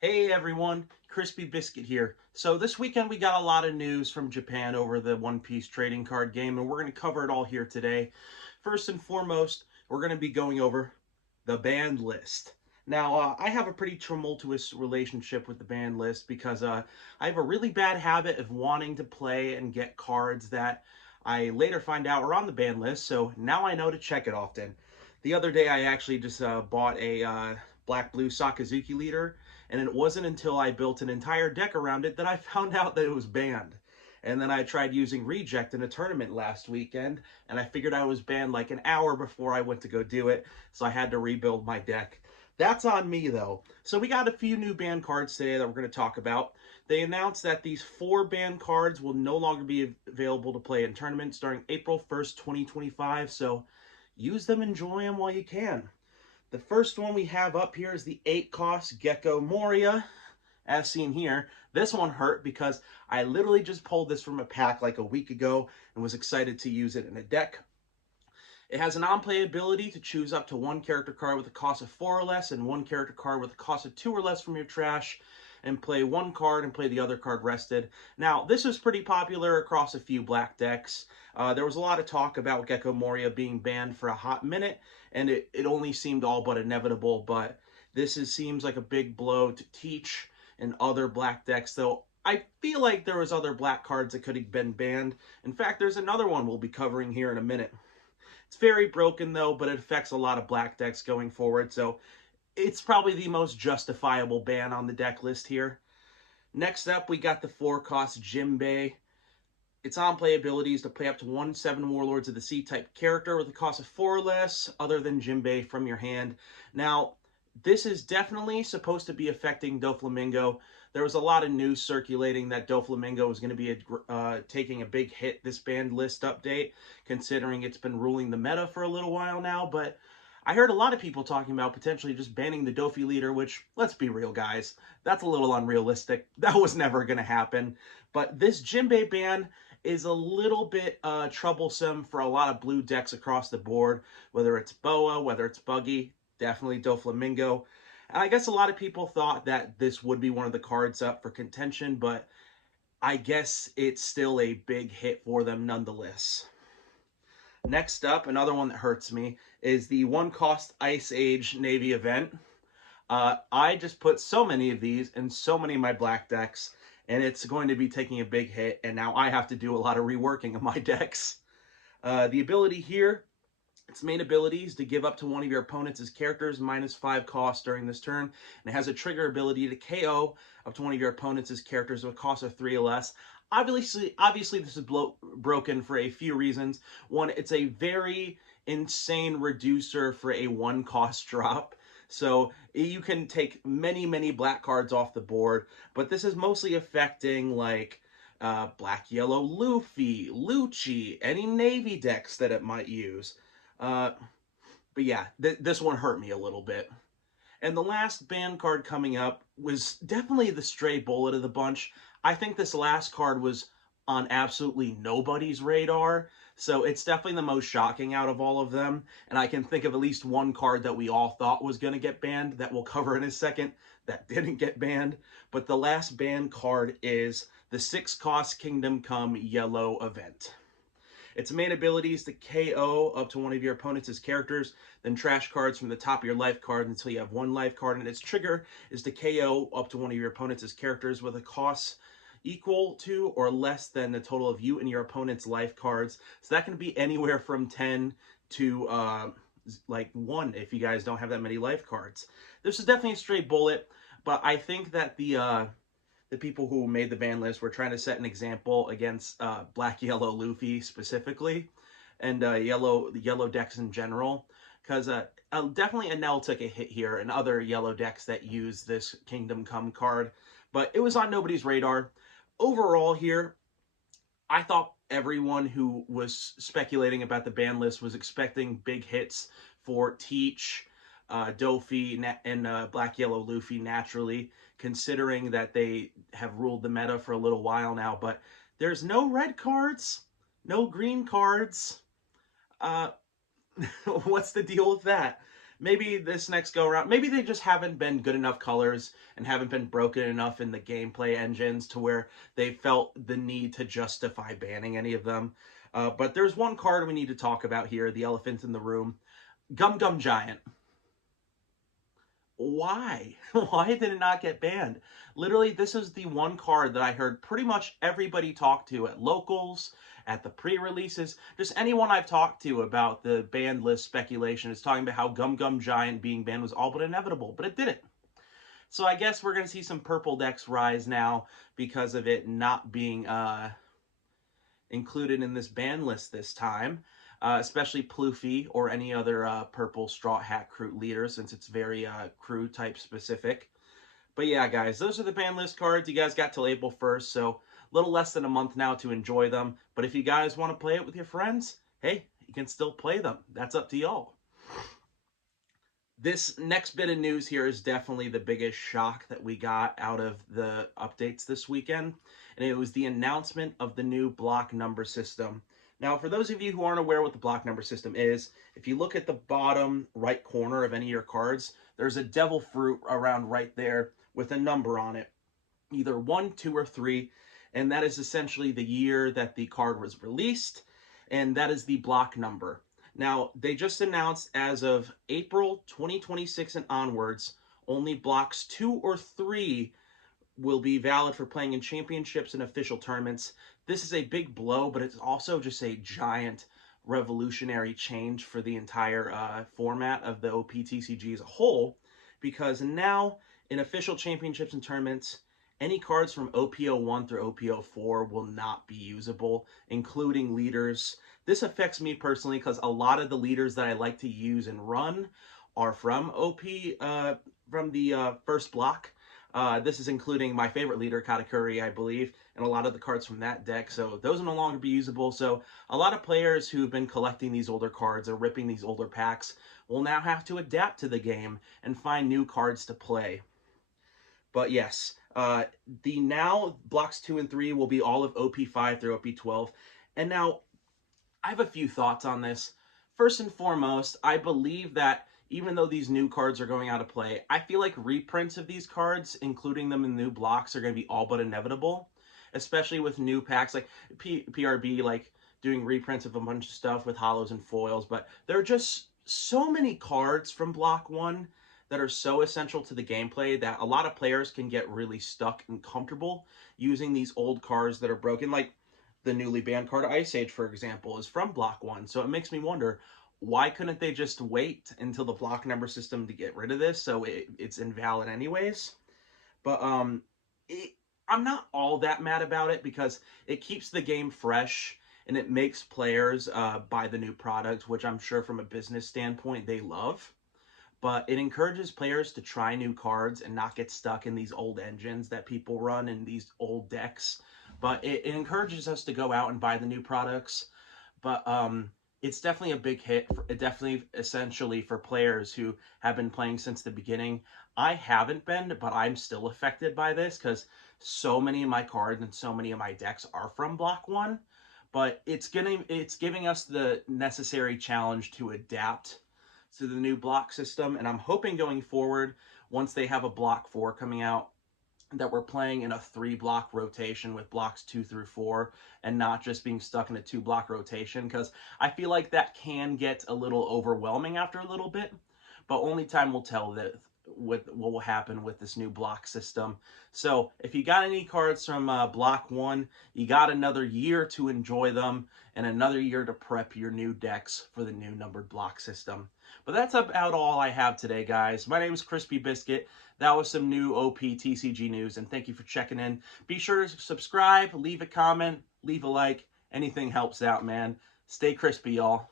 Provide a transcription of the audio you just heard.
Hey everyone, Crispy Biscuit here. So this weekend we got a lot of news from Japan over the One Piece trading card game, and we're going to cover it all here today. First and foremost, we're going to be going over the banned list. Now, I have a pretty tumultuous relationship with the banned list because I have a really bad habit of wanting to play and get cards that I later find out are on the banned list, so now I know to check it often. The other day I actually just bought a black-blue Sakazuki leader, and it wasn't until I built an entire deck around it that I found out that it was banned. And then I tried using Reject in a tournament last weekend, and I figured I was banned like an hour before I went to go do it, so I had to rebuild my deck. That's on me, though. So we got a few new banned cards today that we're going to talk about. They announced that these 4 banned cards will no longer be available to play in tournaments starting April 1st, 2025, so use them, enjoy them while you can. The first one we have up here is the 8-cost Gecko Moria, as seen here. This one hurt because I literally just pulled this from a pack like a week ago and was excited to use it in a deck. It has an on-play ability to choose up to 1 character card with a cost of 4 or less and 1 character card with a cost of 2 or less from your trash, and play 1 card and play the other card rested. Now, this is pretty popular across a few black decks. There was a lot of talk about Gecko Moria being banned for a hot minute, and it only seemed all but inevitable, but seems like a big blow to Teach and other black decks, though I feel like there was other black cards that could have been banned. In fact, there's another one we'll be covering here in a minute. It's very broken, though, but it affects a lot of black decks going forward, so it's probably the most justifiable ban on the deck list here. Next up, we got the 4-cost Jimbei. Its on-play ability is to play up to 1 7 Warlords of the Sea type character with a cost of 4 or less, other than Jimbei, from your hand. Now, this is definitely supposed to be affecting Doflamingo. There was a lot of news circulating that Doflamingo was going to be taking a big hit this banned list update, considering it's been ruling the meta for a little while now, but I heard a lot of people talking about potentially just banning the Dofi leader, which, let's be real, guys, that's a little unrealistic. That was never going to happen. But this Jimbei ban is a little bit troublesome for a lot of blue decks across the board, whether it's Boa, whether it's Buggy, definitely Doflamingo. And I guess a lot of people thought that this would be one of the cards up for contention, but I guess it's still a big hit for them nonetheless. Next up, another one that hurts me, is the 1-cost Ice Age Navy event. I just put so many of these in so many of my black decks, and it's going to be taking a big hit, and now I have to do a lot of reworking of my decks. The ability here, its main ability is to give up to one of your opponent's characters -5 cost during this turn, and it has a trigger ability to KO up to one of your opponent's characters with a cost of 3 or less. Obviously, this is broken for a few reasons. One, it's a very insane reducer for a 1-cost drop. So you can take many black cards off the board, but this is mostly affecting like black yellow Luffy, Lucci, any Navy decks that it might use. But yeah, this one hurt me a little bit. And the last ban card coming up was definitely the stray bullet of the bunch. I think this last card was on absolutely nobody's radar, so it's definitely the most shocking out of all of them. And I can think of at least one card that we all thought was going to get banned that we'll cover in a second that didn't get banned. But the last banned card is the 6-cost Kingdom Come Yellow event. Its main ability is to KO up to one of your opponent's characters, then trash cards from the top of your life card until you have 1 life card, and its trigger is to KO up to one of your opponent's characters with a cost equal to or less than the total of you and your opponent's life cards. So that can be anywhere from 10 to like 1 if you guys don't have that many life cards. This is definitely a straight bullet, but I think that the people who made the ban list were trying to set an example against black yellow Luffy specifically, and yellow decks in general, because definitely Enel took a hit here and other yellow decks that use this Kingdom Come card, but it was on nobody's radar. Overall here, I thought everyone who was speculating about the ban list was expecting big hits for Teach, Dofi, and Black Yellow Luffy naturally, considering that they have ruled the meta for a little while now. But there's no red cards, no green cards. Uh, what's the deal with that? maybe this next go around, maybe they just haven't been good enough colors and haven't been broken enough in the gameplay engines to where they felt the need to justify banning any of them. But there's one card we need to talk about here, the elephant in the room. Gum Gum Giant. Why? Why did it not get banned? Literally, this is the one card that I heard pretty much everybody talk to at locals, at the pre-releases, just anyone I've talked to about the banned list speculation is talking about how Gum Gum Giant being banned was all but inevitable, but it didn't. So I guess we're going to see some purple decks rise now because of it not being included in this ban list this time. Especially Plouffe or any other purple Straw Hat Crew leader, since it's very crew type specific. But yeah, guys, those are the ban list cards. You guys got till April 1st, so a little less than a month now to enjoy them. But if you guys want to play it with your friends, hey, you can still play them. That's up to y'all. This next bit of news here is definitely the biggest shock that we got out of the updates this weekend, and it was the announcement of the new block number system. Now, for those of you who aren't aware what the block number system is, if you look at the bottom right corner of any of your cards, there's a devil fruit around right there with a number on it, either 1, 2, or 3, and that is essentially the year that the card was released, and that is the block number. Now, they just announced as of April 2026 and onwards, only blocks 2 or 3 will be valid for playing in championships and official tournaments. This is a big blow, but it's also just a giant revolutionary change for the entire format of the OPTCG as a whole, because now in official championships and tournaments, any cards from OP01 through OP04 will not be usable, including leaders. This affects me personally because a lot of the leaders that I like to use and run are from from the first block. This is including my favorite leader, Katakuri, I believe, and a lot of the cards from that deck. So those will no longer be usable. So a lot of players who've been collecting these older cards or ripping these older packs will now have to adapt to the game and find new cards to play. But yes, the now blocks 2 and 3 will be all of OP5 through OP12. And now, I have a few thoughts on this. First and foremost, I believe that even though these new cards are going out of play, I feel like reprints of these cards, including them in new blocks, are going to be all but inevitable, especially with new packs like PRB, like doing reprints of a bunch of stuff with holos and foils. But there are just so many cards from Block 1 that are so essential to the gameplay that a lot of players can get really stuck and comfortable using these old cards that are broken. Like the newly banned card Ice Age, for example, is from Block 1. So it makes me wonder, why couldn't they just wait until the block number system to get rid of this so it's invalid anyways? But I'm not all that mad about it because it keeps the game fresh and it makes players buy the new product, which I'm sure from a business standpoint they love. But it encourages players to try new cards and not get stuck in these old engines that people run in these old decks. But it encourages us to go out and buy the new products. But it's definitely a big hit. Definitely, essentially, for players who have been playing since the beginning. I haven't been, but I'm still affected by this because so many of my cards and so many of my decks are from Block 1. But it's giving us the necessary challenge to adapt to the new block system, and I'm hoping going forward, once they have a block 4 coming out, that we're playing in a 3-block rotation with blocks 2 through 4 and not just being stuck in a 2-block rotation, because I feel like that can get a little overwhelming after a little bit, but only time will tell that what will happen with this new block system. So if you got any cards from Block 1, you got another year to enjoy them and another year to prep your new decks for the new numbered block system. But that's about all I have today, guys. My name is Crispy Biscuit. That was some new OP TCG news, and thank you for checking in. Be sure to subscribe, leave a comment, leave a like. Anything helps out, man. Stay crispy, y'all.